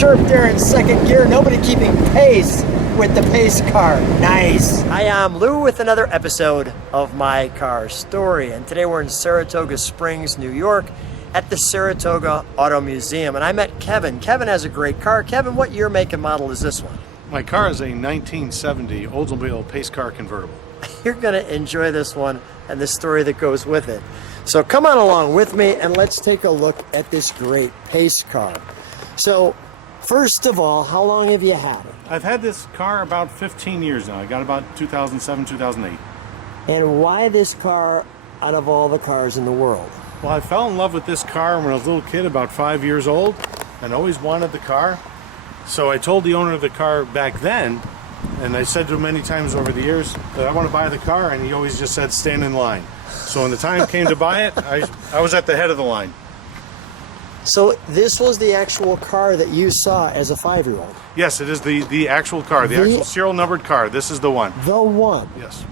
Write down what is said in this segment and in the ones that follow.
chirp there in second gear. Nobody keeping pace with the pace car. Nice. Hi, I'm Lou with another episode of My Car Story. And today we're in Saratoga Springs, New York at the Saratoga Auto Museum. And I met Kevin. Kevin has a great car. Kevin, what year, make, and model is this one? My car is a 1970 Oldsmobile Pace Car Convertible. You're going to enjoy this one and the story that goes with it. So come on along with me and let's take a look at this great pace car. So first of all, how long have you had it? I've had this car about 15 years now. I got about 2007, 2008. And why this car out of all the cars in the world? Well, I fell in love with this car when I was a little kid, about 5 years old, and always wanted the car. So I told the owner of the car back then, and I said to him many times over the years that I want to buy the car, and he always just said, stand in line. So when the time came to buy it, I was at the head of the line. So this was the actual car that you saw as a 5-year-old? Yes, it is the actual car, the actual serial numbered car. This is the one. The one? Yes,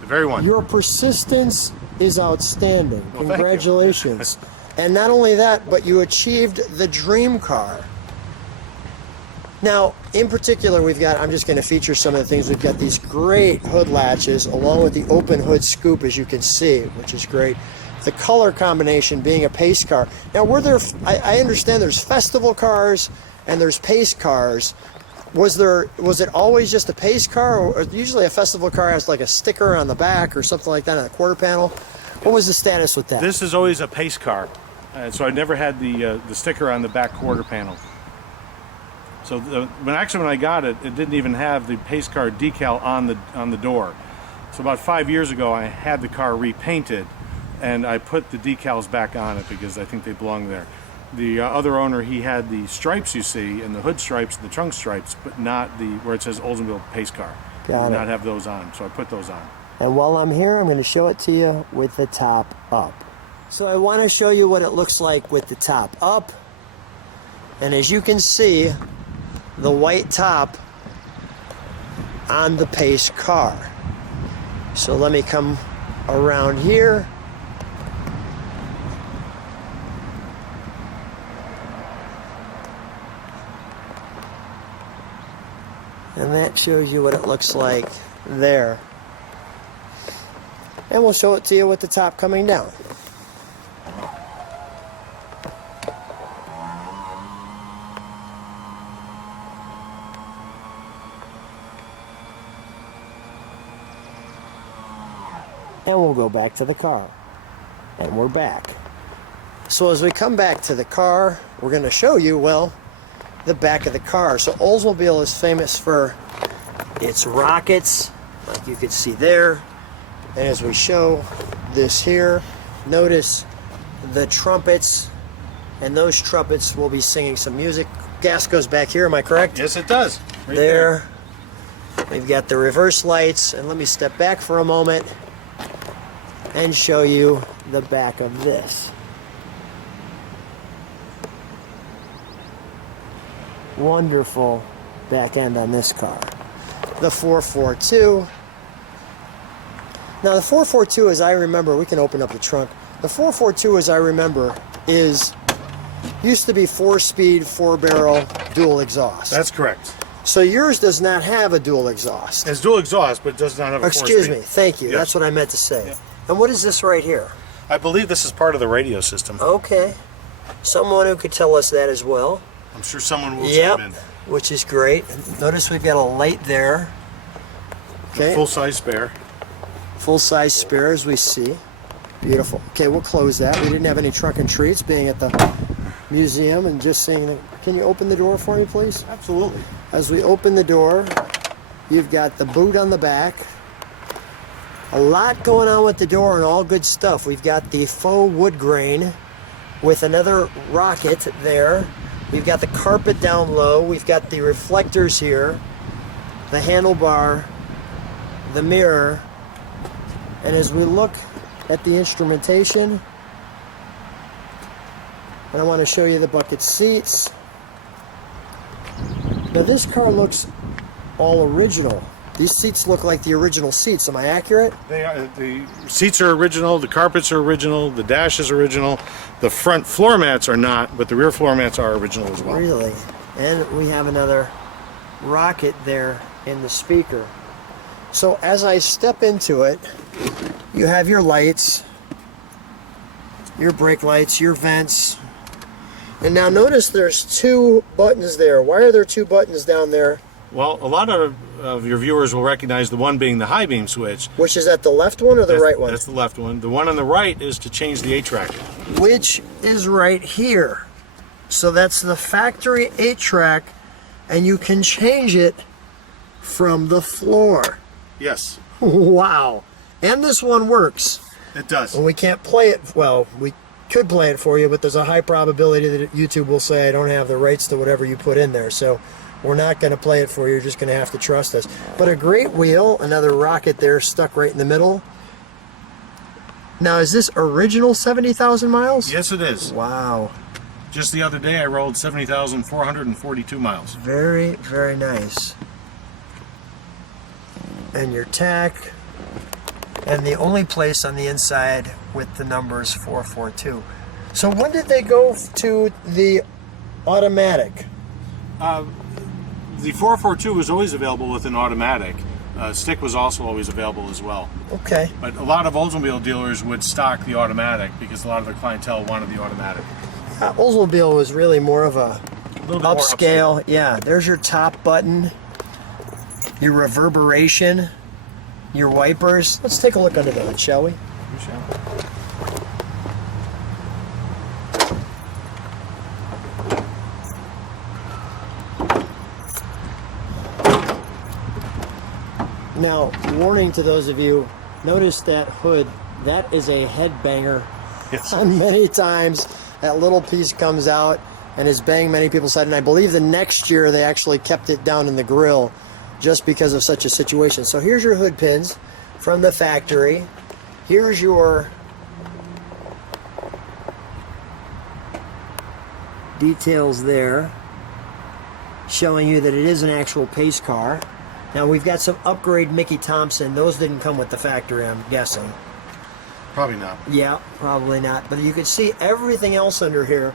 the very one. Your persistence is outstanding. Well, congratulations. And not only that, but you achieved the dream car. Now, in particular, I'm just going to feature some of the things. We've got these great hood latches along with the open hood scoop, as you can see, which is great. The color combination being a pace car. Now, I understand there's festival cars and there's pace cars. Was it always just a pace car, or usually a festival car has like a sticker on the back or something like that on the quarter panel? What was the status with that? This is always a pace car, so I never had the sticker on the back quarter panel. So when I got it, it didn't even have the pace car decal on the door. So about 5 years ago, I had the car repainted, and I put the decals back on it because I think they belong there. The other owner, he had the stripes you see, and the hood stripes, and the trunk stripes, but not where it says Oldsmobile Pace Car. Got it. Did not have those on, so I put those on. And while I'm here, I'm going to show it to you with the top up. So I want to show you what it looks like with the top up. And as you can see, the white top on the pace car. So let me come around here. And that shows you what it looks like there. And we'll show it to you with the top coming down. And we'll go back to the car. And we're back. So as we come back to the car, we're going to show you, well, the back of the car. So Oldsmobile is famous for its rockets, like you can see there. And as we show this here, notice the trumpets, and those trumpets will be singing some music. Gas goes back here, am I correct? Yes, it does. Right there. We've got the reverse lights, and let me step back for a moment and show you the back of this. Wonderful back end on this car. The 442. Now the 442, as I remember, we can open up the trunk. The 442, as I remember, used to be 4-speed, 4-barrel, dual exhaust. That's correct. So yours does not have a dual exhaust. It's dual exhaust, but it does not have a 4-speed. Excuse me, thank you. Yes. That's what I meant to say. Yeah. And what is this right here? I believe this is part of the radio system. Okay. Someone who could tell us that as well. I'm sure someone will chime in. Which is great. Notice we've got a light there. Okay. Full-size spare. Full-size spare, as we see. Beautiful. Okay, we'll close that. We didn't have any trunk and treats being at the museum and just seeing that. Can you open the door for me, please? Absolutely. As we open the door, you've got the boot on the back. A lot going on with the door and all good stuff. We've got the faux wood grain with another rocket there. We've got the carpet down low. We've got the reflectors here, the handlebar, the mirror. And as we look at the instrumentation, and I want to show you the bucket seats. Now this car looks all original. These seats look like the original seats. Am I accurate? They are. The seats are original, the carpets are original, the dash is original. The front floor mats are not, but the rear floor mats are original as well. Really? And we have another rocket there in the speaker. So as I step into it, you have your lights, your brake lights, your vents. And now notice there's two buttons there. Why are there two buttons down there? Well, a lot of your viewers will recognize the one being the high beam switch. Which is at the left one or the right one? That's the left one. The one on the right is to change the 8-track. Which is right here. So that's the factory 8-track, and you can change it from the floor. Yes. Wow. And this one works. It does. And we can't play it, well, we could play it for you, but there's a high probability that YouTube will say I don't have the rights to whatever you put in there. So we're not going to play it for you. You're just going to have to trust us. But a great wheel, another rocket there stuck right in the middle. Now, is this original 70,000 miles? Yes, it is. Wow. Just the other day, I rolled 70,442 miles. Very, very nice. And your tack. And the only place on the inside with the numbers 442. So when did they go to the automatic? The 442 was always available with an automatic. Stick was also always available as well. Okay. But a lot of Oldsmobile dealers would stock the automatic because a lot of their clientele wanted the automatic. Oldsmobile was really more of a little bit upscale. more upscale. Yeah, there's your top button, your reverberation, your wipers. Let's take a look under the hood, shall we? We shall. Now, warning to those of you, notice that hood, that is a headbanger. Yes. On many times, that little piece comes out and has banged many people's head. And I believe the next year they actually kept it down in the grill just because of such a situation. So here's your hood pins from the factory. Here's your details there, showing you that it is an actual pace car. Now we've got some upgrade Mickey Thompson. Those didn't come with the factory, I'm guessing. Probably not. Yeah, probably not. But you can see everything else under here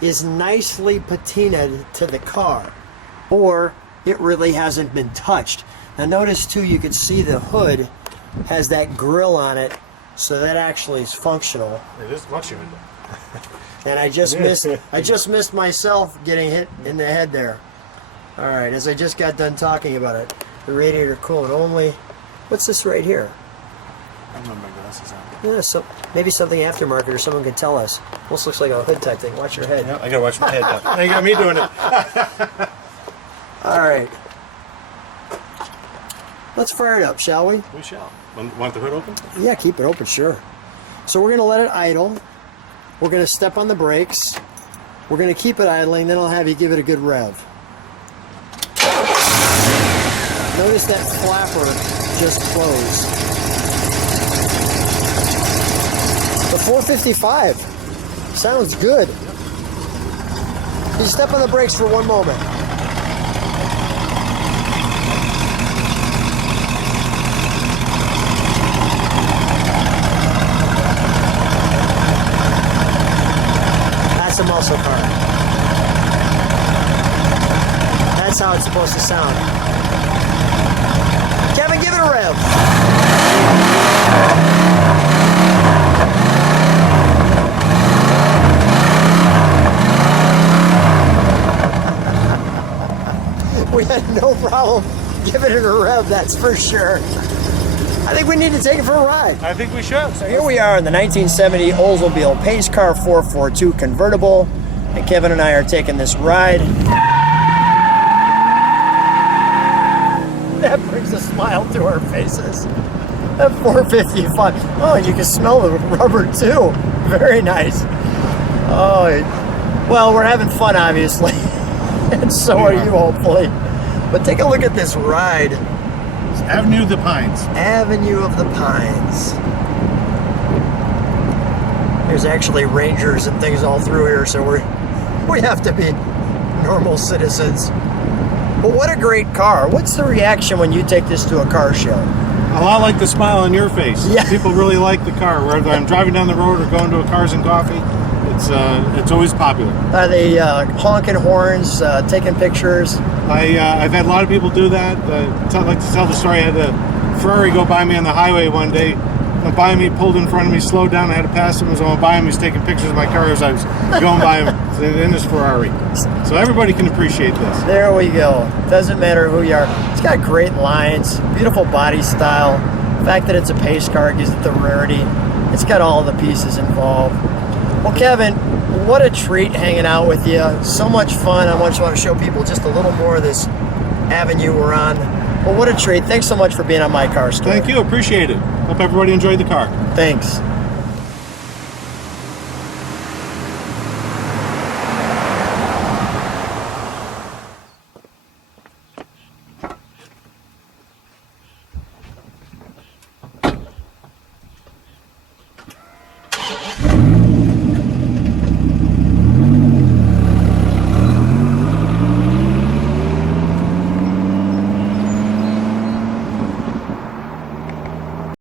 is nicely patinaed to the car, or it really hasn't been touched. Now notice too, you can see the hood has that grill on it, so that actually is functional. It is much even. And I just missed myself getting hit in the head there. All right, as I just got done talking about it, the radiator coolant only. What's this right here? I don't know my glasses on. Yeah, so maybe something aftermarket, or someone can tell us. Almost looks like a hood type thing. Watch your head. Yeah, I gotta watch my head now. You got me doing it. All right. Let's fire it up, shall we? We shall. Want the hood open? Yeah, keep it open, sure. So we're going to let it idle. We're going to step on the brakes. We're going to keep it idling, then I'll have you give it a good rev. Notice that flapper just closed. The 455 sounds good. You step on the brakes for one moment. That's a muscle car. That's how it's supposed to sound. Kevin, give it a rev. We had no problem giving it a rev, that's for sure. I think we need to take it for a ride. I think we should. So here we are in the 1970 Oldsmobile Pace Car 442 convertible, and Kevin and I are taking this ride. That brings a smile to our faces. That 455. Oh, and you can smell the rubber too. Very nice. Oh, well, we're having fun, obviously. And so are you, hopefully. But take a look at this ride. Avenue of the Pines. Avenue of the Pines. There's actually rangers and things all through here, so we have to be normal citizens. But what a great car. What's the reaction when you take this to a car show? A lot like the smile on your face. Yeah. People really like the car, whether I'm driving down the road or going to a Cars and Coffee. It's always popular. Are they honking horns, taking pictures? I've had a lot of people do that. I'd like to tell the story. I had a Ferrari go by me on the highway one day. Went by me, pulled in front of me, slowed down. I had to pass him as I went by him. He's taking pictures of my car as I was going by him in his Ferrari. So everybody can appreciate this. There we go. Doesn't matter who you are. It's got great lines, beautiful body style. The fact that it's a pace car gives it the rarity. It's got all the pieces involved. Well, Kevin, what a treat hanging out with you. So much fun. I just want to show people just a little more of this avenue we're on. Well, what a treat. Thanks so much for being on My Car Store. Thank you. Appreciate it. Hope everybody enjoyed the car. Thanks.